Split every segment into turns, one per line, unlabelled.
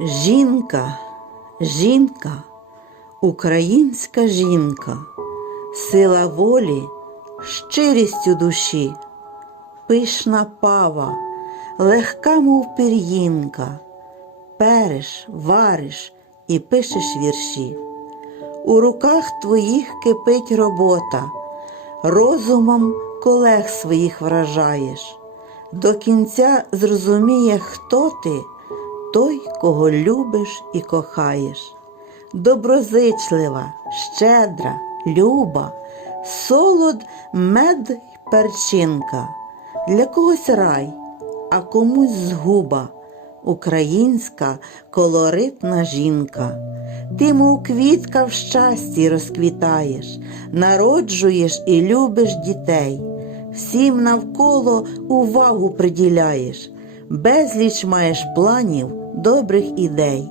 Жінка, жінка, українська жінка, сила волі, щирістю душі, пишна пава, легка, мов пір'їнка, переш, вариш і пишеш вірші. У руках твоїх кипить робота, розумом колег своїх вражаєш. До кінця зрозуміє, хто ти, той, кого любиш і кохаєш. Доброзичлива, щедра, люба, солод, мед й перчинка. Для когось рай, а комусь згуба, українська колоритна жінка. Ти, мов квітка в щасті розквітаєш, народжуєш і любиш дітей, всім навколо увагу приділяєш, безліч маєш планів, добрих ідей.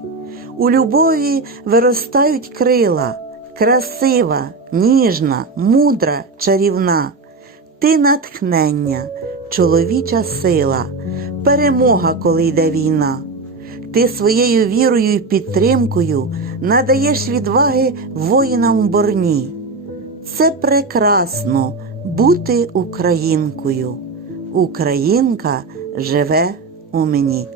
У любові виростають крила, красива, ніжна, мудра, чарівна. Ти натхнення, чоловіча сила, перемога, коли йде війна. Ти своєю вірою і підтримкою надаєш відваги воїнам в борні. Це прекрасно бути українкою. Українка живе у мені.